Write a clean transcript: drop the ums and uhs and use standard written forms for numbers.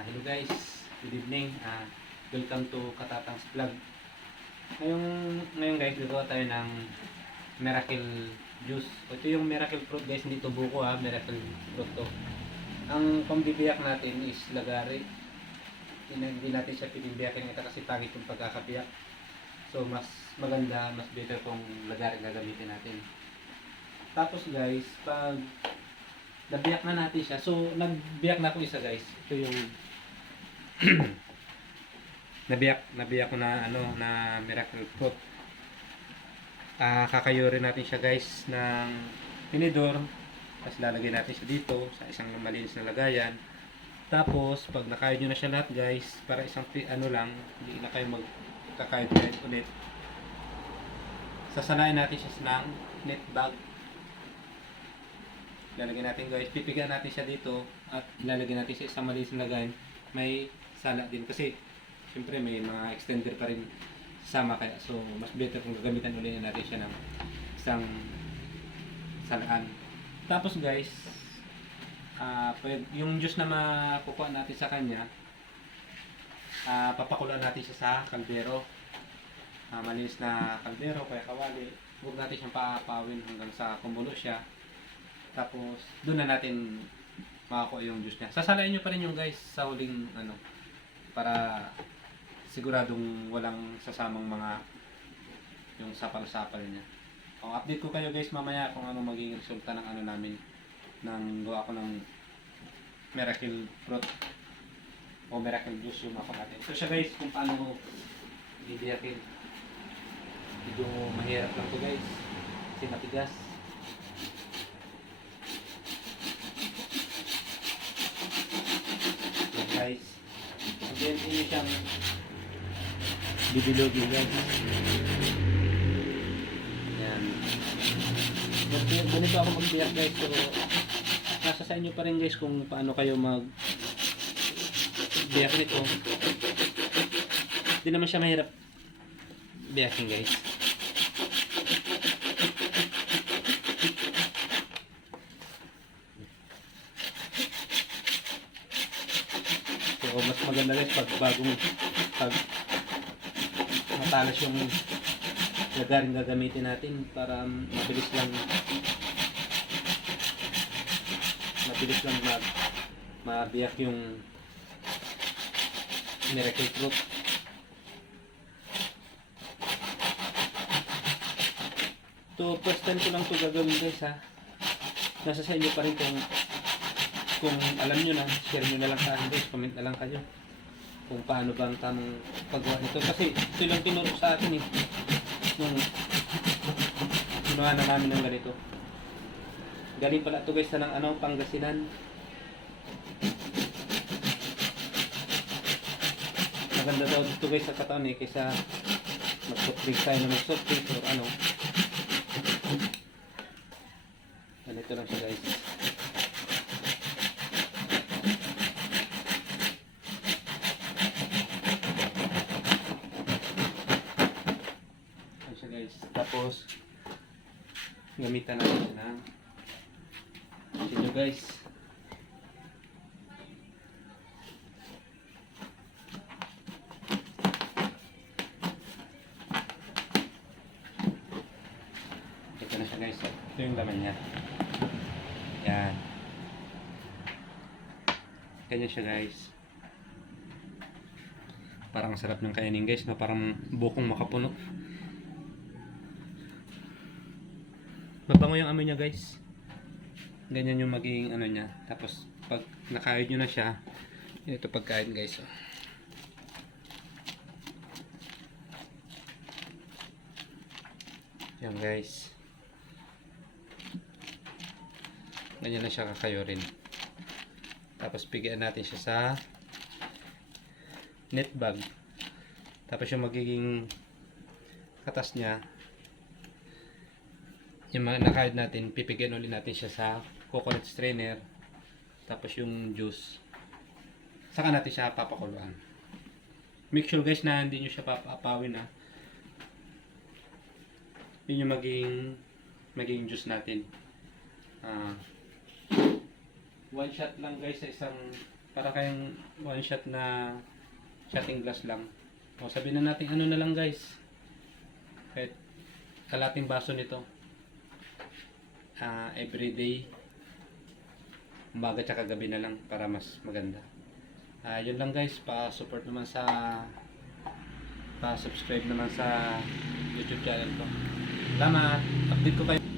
Hello guys, good evening. Welcome to Katatang's Vlog. Ngayon guys, gagawa tayo ng miracle juice. Ito yung miracle fruit guys, hindi to buko miracle fruit to. Ang pambibiyak natin is lagari. Hindi natin siya pinibiyakin ito kasi pangit yung pagkakabiyak. So mas maganda, mas better kung lagari gagamitin natin. Tapos guys, pag nabiyak na natin siya. So, nagbiyak na ako isa guys. Ito yung nabiyak ko na na miracle fruit. Kakayurin natin siya guys ng tinidor. Tapos lalagay natin siya dito sa isang malinis na lagayan. Tapos, pag nakayod nyo na siya lahat guys, para isang lang, hindi na kayo magkakayod ulit. Sasanayin natin siya ng net bag. Lalagyan natin guys, pipigaan natin siya dito at lalagyan natin siya sa malinis na lagayan. May sala din kasi syempre may mga extender pa rin sama, kaya so mas better kung gagamitan ulit natin siya ng isang salaan. Tapos guys, yung juice na makukuha natin sa kanya, papakuloan natin siya sa kaldero. Malinis na kaldero kaya kawali. Huwag natin siyang paapawin hanggang sa kumulo siya. Tapos, doon na natin makakuha yung juice niya. Sasalain nyo pa rin yung guys sa huling para siguradong walang sasamang mga yung sapal-sapal niya. Update ko kayo guys mamaya kung ano magiging resulta ng namin ng gawa ko ng miracle fruit o miracle juice yung makuha natin. So siya guys, kung paano bibiyakin. Medyo mahirap lang to guys kasi matigas. Guys, again ini siyang bibilogin guys. Yan. Ganito ako magbiyak guys, pero nasa sa inyo pa rin guys kung paano kayo biyak nito. Hindi naman siya mahirap biyakin guys. So, mas maganda guys pag matalas yung lagaring gagamitin natin para mabilis lang mabiyak yung miracle fruit. So, first time ko lang ito gagawin guys Nasa sa inyo pa rin kung alam nyo na, share nyo na lang sa akin guys, comment na lang kayo kung paano ba ang tamang paggawa nito. Kasi ito lang tinuro sa akin nung ginawa na namin ng ganito. Galing pala ito guys ng Pangasinan. Maganda daw dito guys sa katawan kaysa mag-soft drinks tayo na mag-soft drinks or ganito lang siya guys. Tapos gamitan natin siya ng sino guys. Ito na siya guys. Ito yung laman niya. Yan. Ganyan siya guys. Parang sarap ng kainin guys, parang bukong makapuno. Mabango yung amoy niya guys. Ganyan yung magiging niya. Tapos pag nakayod nyo na siya, ito pagkain guys. Yan guys. Ganyan na siya kakayurin. Tapos bigyan natin siya sa net bag. Tapos yung magiging katas niya, yung nakayod natin, pipigyan ulit natin siya sa coconut strainer. Tapos yung juice, saka natin siya papakuluan. Make sure guys na hindi nyo siya papapawin yun yung magiging juice natin. One shot lang guys sa isang para kayong one shot na shotting glass lang. O sabihin na natin ano na lang guys. Kahit kalating baso nito. Everyday. Umaga tsaka gabi na lang para mas maganda. Yun lang guys, pa-support naman pa-subscribe naman sa YouTube channel ko. Salamat! Update ko kayo.